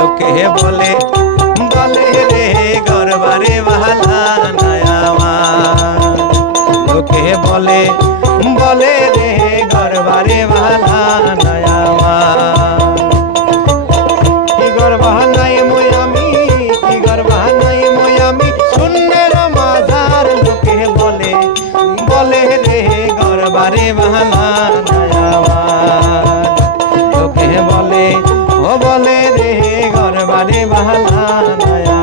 লোকে বলে বলে রে গরবারে ভালা নয়া আমার লোকে বলে বলে রে গরবারে ভালা নয়া আমার কি গরবা নাই মই আমি কি গরবা নাই মই আমি শূন্যের মাঝার লোকে বলে বলে রে গরবারে ভালা নয়া আমার লোকে বলে ও বলে রে গরবারে ভালা নয়া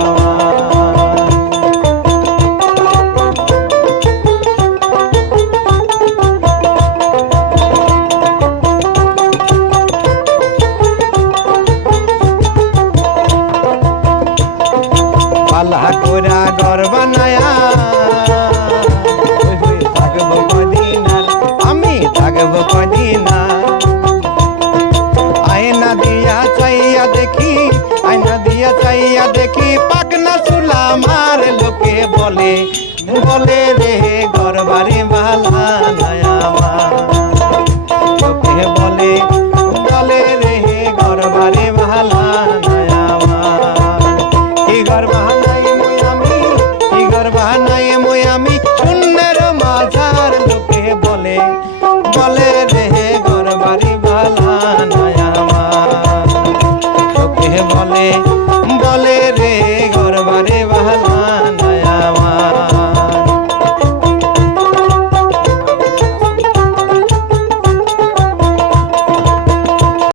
পালা কইরা ঘর বানায়া থাকবো কদিন আমি থাকবো কদিন আয়না দিয়া চাইয়া দেখি আয়না দিয়া চাইয়া দেখি পাকনা চুলা মার লোকে বলে বলে রে